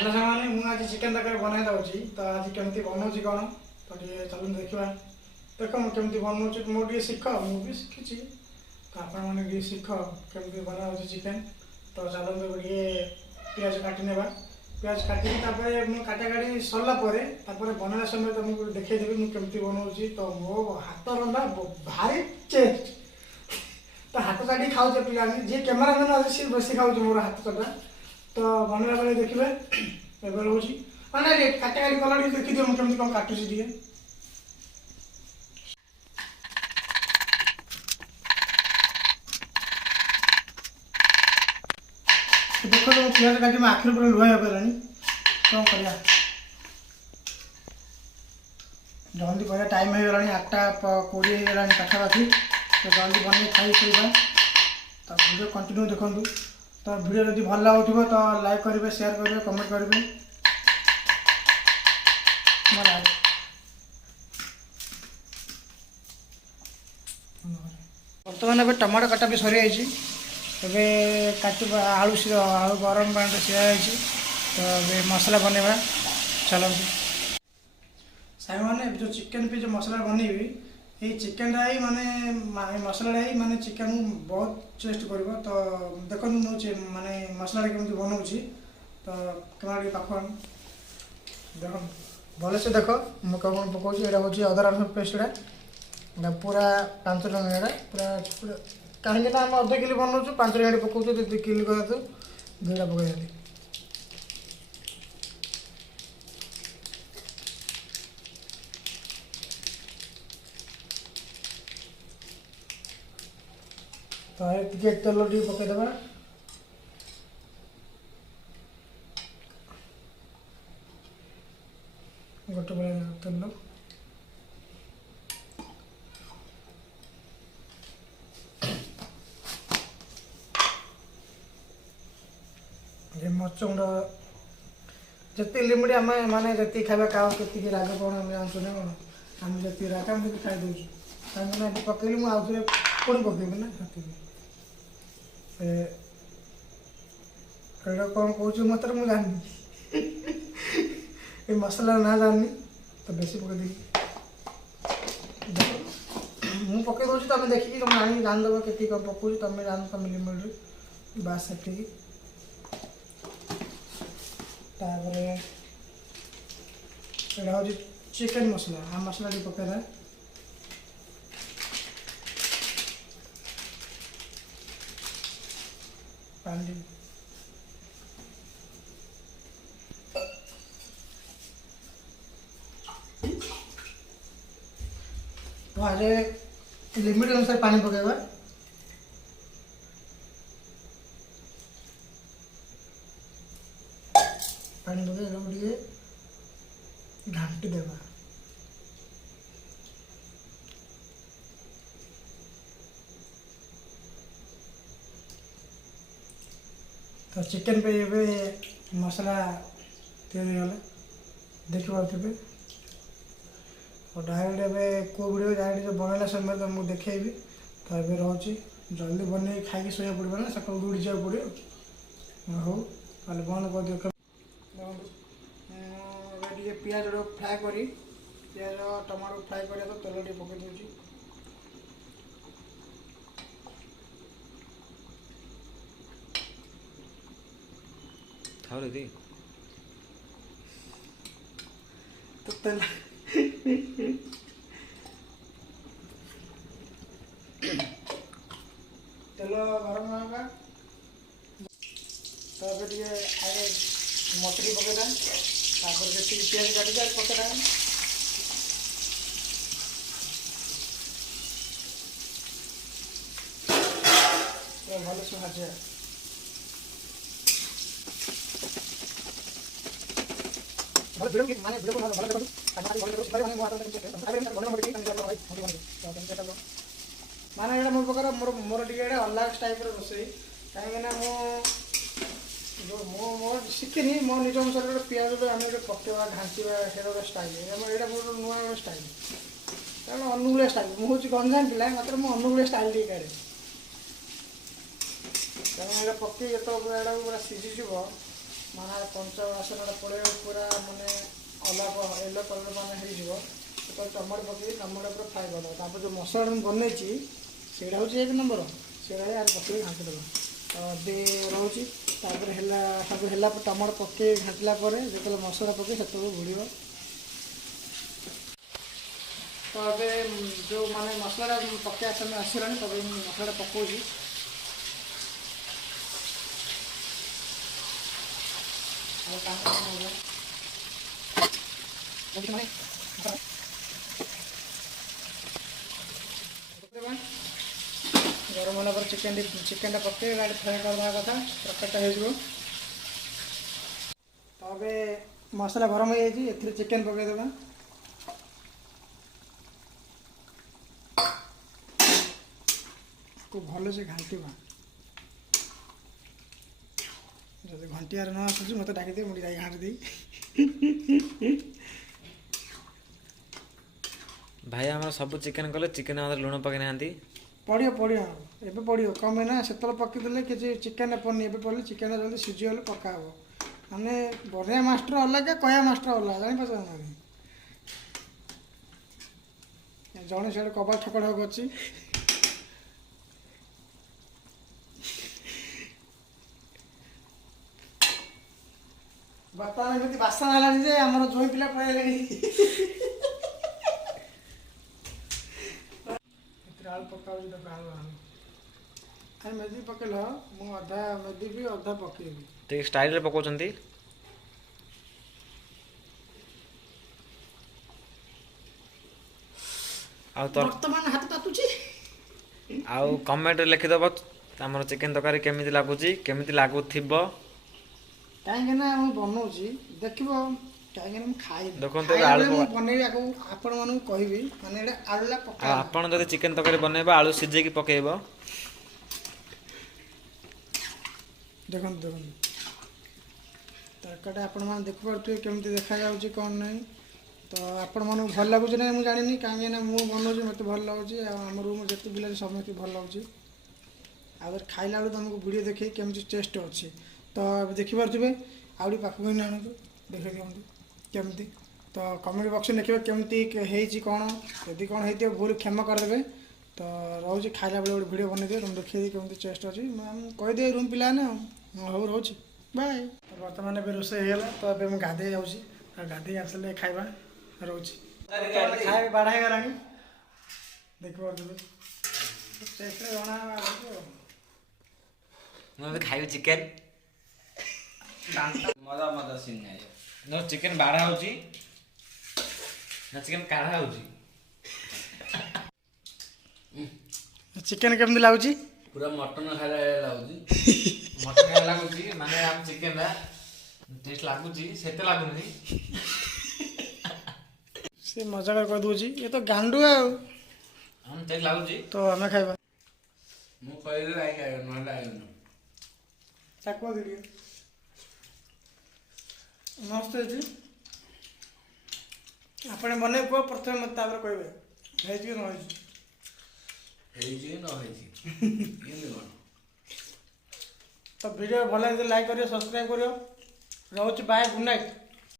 Hello सामाने मुझे आज चिकेन तरकारी बनाई दूसरी तो आज केमती बनाऊँगी कौन तो ये चलते देखा देख मुझे बनाऊँ मुझे शिख मुझे शिखी तो आपने शिख केमती बना चिकेन तो चलते गोटे पिज काटि ने पिज काटिक मुझे काटाकाटी सरला बनला समय तुमको देखदेवी मुझे केमती बनाऊँगी तो मो हाथ रंधा भारी टेस्ट तो हाथ चाटी खाऊ पिलानी जी कैमेरामैन अच्छे सी बेसी खाऊ मोर हाथ चटा तो बनला बेले देखिए एवं रोच मैंने काटाकाटी कला देखी दिए मुझे कौन काटुची टे देखो तो पिज काटी मैं आखिर पूरा लुहा होगा कौन कर जल्दी कर टाइम हो गला 8:20 होगा पाखापाखि तो जल्दी बन खाई तो वीडियो कंटिन्यू देखूँ तो वीडियो जब भल लगुव तो लाइक करेंगे शेयर करेंगे कमेंट करेंगे बर्तमान अब टमाटो काटा भी सरी जाइए काट आलू आलू गरम पानी सिझा तो मसला बनवा चलते साइड मैंने जो चिकेन पे जो मसला बनैबी ये चिकेन ही माने मसला ही माने चिकेन बहुत टेस्ट कर तो देखो मुझे माने मसला केमती बनाऊँगी तो कैमरा पाख देख भले से देख मुझे कौन पकाऊँ यहाँ हूँ अदा रसुण पेस्टा पूरा 5 टଙ୍କା पूरा कहीं आम अध किलो बनाऊँ 5 टଙ୍କା पकाऊँ 2 किलो कर तो 2टा पकई तो टे तेल टे पकईदे गोटे बेला तेल मरच गुंड जी लिमिट आम मैंने जी खावा के राग कौन आम जानते ना कौन आम जी राग आम खाईदे कहीं पकईली मुझे आउ थे पुणी पकईबी ना कौन कौन मत मुझे जानी ये मसला ना जानी तो बेसी पकईदी मुझे पकई दूसरी तुम देखिए तुम आनी जानदेव के कौन पकाऊँ तुम जान तुम लिमिट बास से हूँ चिकेन मसला आ मसला टी पकईदा पानी तो आज लिमिट अनुसार पानी पकेबा पानी पके घाटी देवा तो चिकेन पे ये मसला तैयारी गला देखी पारे और डायरेक्ट एवं को वीडियो डायरेक्ट जो बनला समय तो मुझे देखेबी तो ये रोचे जल्दी बन खाई शोया पड़ो ना सका उड़ी जाए पड़ो हो ताले बंद कर दियो देखो पियाज फ्राए करी पियाज टमाटो फ्राए कर तो तेल टे पकई दूसरी तो तेल तेल गरम होगा तो ये आगे मछली पकईदा जी पिज काटिका पकड़ा भल से भाजा माने मो प्रकार मोर टे अलग टाइप रोसे कहीं जो मो शिखिनी मो निज अनुसार पिज आम पकेवा ढांचा से स्टाइल यहाँ मोर नुआ स्टाइल कारण अनुकूल स्टाइल मुझे गंजाम पिला मात्र मुझे अनुकूल स्टाइल टे काढ़े कारण ये पकई जो पूरा सीझीज ମାନେ ପଞ୍ଚ ବାସନଟା ପଡ଼ିବ ପୁରା ମାନେ ଅଲଗା ୟେଲୋ କଲର୍ ମାନେ ହେଇଯିବ ସେତେବେଳେ ଟମାଟୋ ପକେଇକି ଟମାଟୋ ପୁରା ଫ୍ରାଏ କରିଦେବ। ତାପରେ ଯେଉଁ ମସଲାଟା ମୁଁ ବନେଇଛି ସେଇଟା ହେଉଛି 1 ନମ୍ବର, ସେଇଟା ଆରେ ପକେଇକି ଘାଣ୍ଟି ଦେବ। ତ ଏବେ ରହୁଛି ତାପରେ ହେଲା ସବୁ ହେଲା ଟମାଟୋ ପକେଇ ଘାଣ୍ଟିଲା ପରେ ଯେତେବେଳେ ମସଲା ପକେଇ ସେତେବେଳେ ଘୋଡ଼ିବ। ତ ଏବେ ଯେଉଁ ମାନେ ମସଲାଟା ପକେଇବା ସମୟ ଆସିଲାଣି, ତବେ ମୁଁ ମସଲାଟା ପକାଉଛି। ଗରମ ହେଲା ପରେ ଚିକେନଟା ପକେଇ ଗାଡ଼ି ଫ୍ରାଏ କରିଦେବା କଥା, ତରକାରୀଟା ହେଇଯିବ। ତ ଏବେ ମସଲା ଗରମ ହେଇଯାଇଛି, ଏଥିରେ ଚିକେନ ପକେଇଦେବା। ଭଲସେ ଘାଣ୍ଟିବା। ଯଦି ଘଣ୍ଟିଆର ନ ଆସୁଛି ମୋତେ ଡାକିଦିଏ, ମୁଁ ଟିକେ ଘାଣ୍ଟି ଦେଇ। ଭାଇ ଆମର ସବୁ ଚିକେନ କଲେ ଚିକେନ ଆମର ଲୁଣ ପକେଇ ନାହାନ୍ତି। ପଡ଼ିବ ଏବେ ପଡ଼ିବ, କ'ଣ ପାଇଁ ନା ସେତେବେଳେ ପକେଇଦେଲେ କିଛି ଚିକେନ ପଡ଼ିନି, ଏବେ ପଡ଼ିଲେ ଚିକେନ ଜଲ୍ଦି ସିଝିଗଲେ ପକା ହେବ। ମାନେ ବନେଇବା ମାଷ୍ଟର ଅଲଗା, କହିବା ମାଷ୍ଟର ଅଲଗା, ଜାଣିପାରୁଛ ନା? ଜଣେ ସିଆଡ଼େ କବାଟ ଠକଠକ କରୁଛି। ବର୍ତ୍ତମାନ ଏମିତି ବାସନା ହେଲାଣି ଯେ ଆମର ଜଇଁ ପିଲା ପଳେଇଲେଣି। ଏଥିରେ ଆଳୁ ପକାଉଛି, ଦେଖ ଆଳୁ ମେଦି ପକେଇଲ, ମୁଁ ଅଧା ମେଦିବି ଅଧା ପକେଇବି। ଟିକେ ଷ୍ଟାଇଲରେ ପକାଉଛନ୍ତି। ଆଉ ବର୍ତ୍ତମାନ ହାତ ତାତୁଛି। ଆଉ କମେଣ୍ଟରେ ଲେଖିଦେବ ଆମର ଚିକେନ ତରକାରୀ କେମିତି ଲାଗୁଛି, କେମିତି ଲାଗୁଥିବ। କାହିଁକିନା ମୁଁ ବନଉଛି ଦେଖିବ, କାହିଁକିନା ମୁଁ ଖାଇବି, ଦେଖନ୍ତୁ ଏବେ ଖାଇଲା ଆଳୁ ବେଳେ ମୁଁ ବନେଇବି ଆଗକୁ ଆପଣମାନଙ୍କୁ କହିବି, ମାନେ ଏଇଟା ଆଳୁଟା ପକା। ଆଉ ଆପଣ ଯଦି ଚିକେନ ତରକାରୀ ବନେଇବ ଆଳୁ ସିଝେଇକି ପକେଇବ। ଦେଖନ୍ତୁ ତରକାରୀଟା ଆପଣମାନେ ଦେଖିପାରୁଥିବେ କେମିତି ଦେଖାଯାଉଛି କ'ଣ ନାହିଁ। ତ ଆପଣମାନଙ୍କୁ ଭଲ ଲାଗୁଛି ନାହିଁ ମୁଁ ଜାଣିନି, କାହିଁକିନା ମୁଁ ବନଉଛି ମୋତେ ଭଲ ଲାଗୁଛି, ଆଉ ଆମ ରୁମ୍ ଯେତେ ପିଲା ସମସ୍ତେ ଭଲ ଲାଗୁଛି। ଆଉ ଖାଇଲା ବେଳକୁ ତୁମକୁ ଭିଡ଼ିଓ ଦେଖେଇ କେମିତି ଟେଷ୍ଟ ଅଛି। ତ ଏବେ ଦେଖିପାରୁଥିବେ, ଆଉ ଟିକେ ପାଖକୁ ହିଁ ଆଣନ୍ତୁ, ଦେଖେଇ ଦିଅନ୍ତୁ କେମିତି। ତ କମେଣ୍ଟ ବକ୍ସରେ ଲେଖିବେ କେମିତି ହେଇଛି କ'ଣ, ଯଦି କ'ଣ ହେଇଥିବ ଭୁଲ କ୍ଷମା କରିଦେବେ। ତ ରହୁଛି, ଖାଇଲା ବେଳେ ଗୋଟେ ଭିଡ଼ିଓ ବନେଇଦିଏ, ତୁମେ ଦେଖେଇଦିଏ କେମିତି ଟେଷ୍ଟ ଅଛି, ମୁଁ କହିଦିଏ ରୁମ୍ ପିଲାମାନେ। ହଉ ରହୁଛି, ବାଏ। ବର୍ତ୍ତମାନ ଏବେ ରୋଷେଇ ହେଇଗଲା, ତ ଏବେ ମୁଁ ଗାଧେଇ ଯାଉଛି, ଆଉ ଗାଧେଇ ଆସିଲେ ଖାଇବା। ରହୁଛି, ଖାଇବା ବାଢ଼ା ହେଇଗଲାଣି, ଦେଖିପାରୁଥିବେ ଟେଷ୍ଟରେ ଜଣା ଆସୁଛି ଆଉ। ମୁଁ ଏବେ ଖାଇବି ଚିକେନ। ମଜା ସିନ୍ ନାହିଁ। ଚିକେନ ବାଢ଼ା ହଉଛି ନା ଚିକେନ କାଢ଼ା ହଉଛି? ଚିକେନ କେମିତି ଲାଗୁଛି? ପୁରା ମଟନ ଖାଇଲା ଲାଗୁଛି। ମଟନ ଖାଇଲା ଲାଗୁଛି, ମାନେ ଆମ ଚିକେନଟା ଟେଷ୍ଟ ଲାଗୁଛି, ସେତେ ଲାଗୁନି। ସେ ମଜା କରି କହିଦେଉଛି, ଏ ତ ଗାଣ୍ଡୁ ଆଉ। ଟେଷ୍ଟ ଲାଗୁଛି ତ ଆମେ ଖାଇବା। ମୁଁ କହିଲି ଲାଇକ୍ ଆଇବ, ନହେଲେ ଆଇବନି। ତାକୁ ଟିକେ ମସ୍ତ ହେଇଛି। ଆପଣ ବନେଇ କୁହ ପ୍ରଥମେ, ମୋତେ ତାପରେ କହିବେ ହେଇଛି କି ନ ହେଇଛି। ହେଇଛି କି ନ ହେଇଛି କେମିତି କ'ଣ? ତ ଭିଡ଼ିଓ ଭଲ ଲାଗିଲେ ଲାଇକ୍ କରିବ, ସବସ୍କ୍ରାଇବ୍ କରିବ। ରହୁଛି, ବାଏ, ଗୁଡ୍ ନାଇଟ୍।